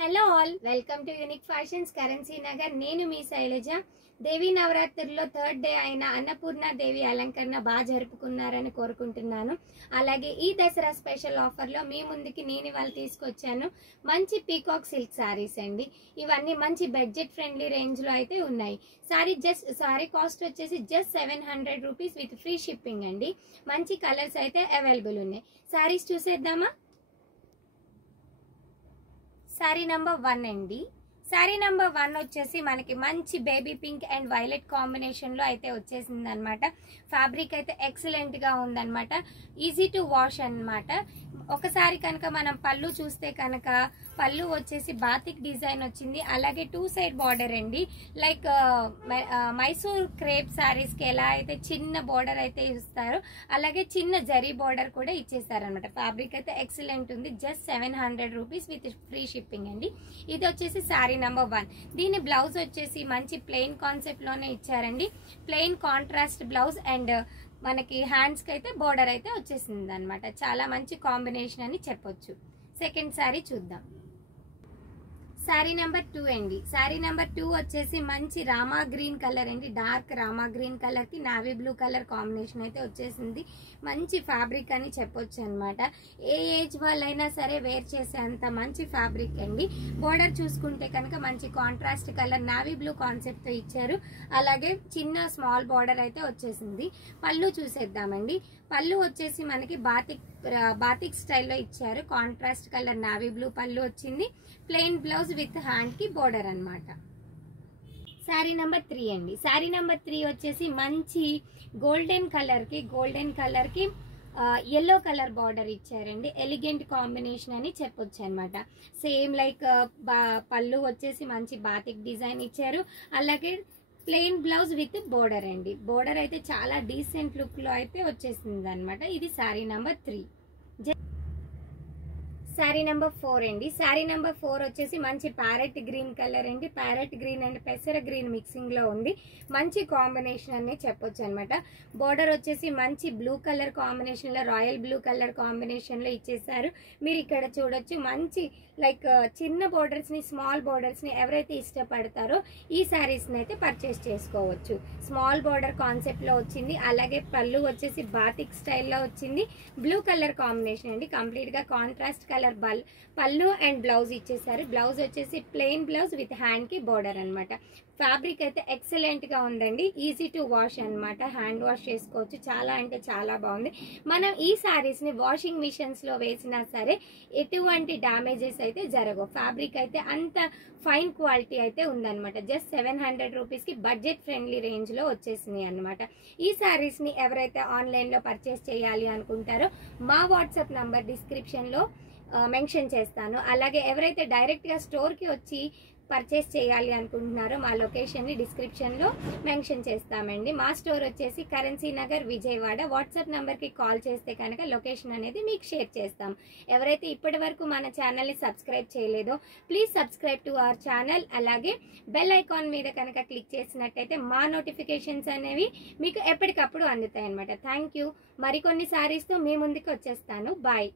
Hello all, welcome to unique fashions currency Nagar. నేను మీ శైలజ. దేవీ నవరాత్రుల్లో third day అయిన అన్నపూర్ణ దేవి అలంకరణ బాగా జరుపుకున్నారని కోరుకుంటున్నాను. అలాగే ఈ దసరా స్పెషల్ ఆఫర్లో మీ ముందుకి నేను ఇవాళ తీసుకొచ్చాను మంచి పీకాక్ సిల్క్ సారీస్ అండి. ఇవన్నీ మంచి బడ్జెట్ ఫ్రెండ్లీ రేంజ్లో అయితే ఉన్నాయి. సారీ కాస్ట్ వచ్చేసి just 700 rupees with free shipping అండి. మంచి కలర్స్ అయితే అవైలబుల్ ఉన్నాయి. సారీస్ చూసేద్దామా? సారీ నంబర్ 1 అండి. సారీ నంబర్ 1 వచ్చేసి మనకి మంచి బేబీ పింక్ అండ్ వైలెట్ కాంబినేషన్లో అయితే వచ్చేసింది అనమాట. ఫ్యాబ్రిక్ అయితే ఎక్సలెంట్గా ఉందన్నమాట. ఈజీ టు వాష్ అన్నమాట. ఒకసారి కనుక మనం పళ్ళు చూస్తే కనుక పళ్ళు వచ్చేసి బాతిక్ డిజైన్ వచ్చింది. అలాగే 2 సైడ్ బార్డర్ అండి. లైక్ మైసూర్ క్రేప్ సారీస్కి ఎలా అయితే చిన్న బార్డర్ అయితే ఇస్తారో అలాగే చిన్న జరీ బార్డర్ కూడా ఇచ్చేస్తారనమాట. ఫ్యాబ్రిక్ అయితే ఎక్సలెంట్ ఉంది. Just 700 rupees with free shipping అండి. ఇది వచ్చేసి సారీ నంబర్ 1. దీని బ్లౌజ్ వచ్చేసి మంచి ప్లెయిన్ కాన్సెప్ట్ లోనే ఇచ్చారండి. ప్లెయిన్ కాంట్రాస్ట్ బ్లౌజ్ అండ్ మనకి హ్యాండ్స్ కి అయితే బోర్డర్ అయితే వచ్చేసింది అనమాట. చాలా మంచి కాంబినేషన్ అని చెప్పొచ్చు. సెకండ్ సారీ చూద్దాం. సారీ నెంబర్ 2 అండి. సారీ నెంబర్ 2 వచ్చేసి మంచి రామా గ్రీన్ కలర్ అండి. డార్క్ రామా గ్రీన్ కలర్ కి నావీ బ్లూ కలర్ కాంబినేషన్ అయితే వచ్చేసింది. మంచి ఫ్యాబ్రిక్ అని చెప్పొచ్చు అనమాట. ఏ ఏజ్ వాళ్ళైనా సరే వేర్ చేసేంత మంచి ఫ్యాబ్రిక్ అండి. బోర్డర్ చూసుకుంటే కనుక మంచి contrast colour navy blue concept తో ఇచ్చారు. అలాగే చిన్న స్మాల్ బోర్డర్ అయితే వచ్చేసింది. పళ్ళు చూసేద్దామండి. పళ్ళు వచ్చేసి మనకి బాతిక్ స్టైల్లో ఇచ్చారు. కాంట్రాస్ట్ కలర్ నావీ బ్లూ పళ్ళు వచ్చింది. ప్లెయిన్ బ్లౌజ్ విత్ హ్యాండ్ కి బోర్డర్ అన్నమాట. సారీ నెంబర్ 3 అండి. సారీ నెంబర్ 3 వచ్చేసి మంచి గోల్డెన్ కలర్ కి ఎల్లో కలర్ బార్డర్ ఇచ్చారండి. ఎలిగెంట్ కాంబినేషన్ అని చెప్పొచ్చు అనమాట. సేమ్ లైక్ పళ్ళు వచ్చేసి మంచి బాతిక్ డిజైన్ ఇచ్చారు. అలాగే ప్లెయిన్ బ్లౌజ్ విత్ బోర్డర్ అండి. బోర్డర్ అయితే చాలా డీసెంట్ లుక్ లో అయితే వచ్చేసింది అనమాట. ఇది సారీ నెంబర్ 3. సారీ నెంబర్ 4 అండి. సారీ నెంబర్ 4 వచ్చేసి మంచి ప్యారెట్ గ్రీన్ కలర్ అండి. ప్యారెట్ గ్రీన్ అండ్ పెసర గ్రీన్ మిక్సింగ్ లో ఉంది. మంచి కాంబినేషన్ అని చెప్పొచ్చు అనమాట. బోర్డర్ వచ్చేసి మంచి బ్లూ కలర్ కాంబినేషన్ లో రాయల్ బ్లూ కలర్ కాంబినేషన్ లో ఇచ్చేసారు. మీరు ఇక్కడ చూడొచ్చు మంచి లైక్ చిన్న బోర్డర్స్ ని స్మాల్ బోర్డర్స్ ని ఎవరైతే ఇష్టపడతారో ఈ సారీస్ ని అయితే పర్చేస్ చేసుకోవచ్చు. స్మాల్ బోర్డర్ కాన్సెప్ట్ లో వచ్చింది. అలాగే పళ్ళు వచ్చేసి బాతిక్ స్టైల్లో వచ్చింది. బ్లూ కలర్ కాంబినేషన్ అండి. కంప్లీట్ గా కాంట్రాస్ట్ కలర్ పళ్ళు అండ్ బ్లౌజ్ ఇచ్చేసారు. బ్లౌజ్ వచ్చేసి ప్లెయిన్ బ్లౌజ్ విత్ హ్యాండ్ కి బోర్డర్ అనమాట. ఫ్యాబ్రిక్ అయితే ఎక్సలెంట్ గా ఉందండి. ఈజీ టు వాష్ అనమాట. హ్యాండ్ వాష్ చేసుకోవచ్చు. చాలా అంటే చాలా బాగుంది. మనం ఈ సారీస్ ని వాషింగ్ మిషన్స్ లో వేసినా సరే ఎటువంటి డ్యామేజెస్ అయితే జరగవు. ఫ్యాబ్రిక్ అయితే అంత ఫైన్ క్వాలిటీ అయితే ఉందన్నమాట. జస్ట్ 700 రూపీస్ కి బడ్జెట్ ఫ్రెండ్లీ రేంజ్ లో వచ్చేసినాయి అనమాట. ఈ సారీస్ ని ఎవరైతే ఆన్లైన్ లో పర్చేస్ చేయాలి అనుకుంటారో మా వాట్సాప్ నంబర్ డిస్క్రిప్షన్ లో మెన్షన్ చేస్తాను. అలాగే ఎవరైతే డైరెక్ట్ గా స్టోర్ కి వచ్చి పర్చేస్ చేయాలి అనుకుంటున్నారో మా లొకేషన్ ని డిస్క్రిప్షన్ లో మెన్షన్ చేస్తామండి. మా స్టోర్ వచ్చేసి currency Nagar, Vijayawada. WhatsApp number కి కాల్ చేస్తే కనుక లొకేషన్ అనేది మీకు షేర్ చేస్తాం. ఎవరైతే ఇప్పటి వరకు మన ఛానల్ ని సబ్స్క్రైబ్ చేయలేదో please subscribe to our channel. అలాగే బెల్ ఐకాన్ మీద కనుక క్లిక్ చేసినట్టయితే మా నోటిఫికేషన్స్ అనేవి మీకు ఎప్పటికప్పుడు అందుతాయి అనమాట. Thank you. మరికొన్ని సారీస్ తో మీ ముందుకు వచ్చేస్తాను. బాయ్.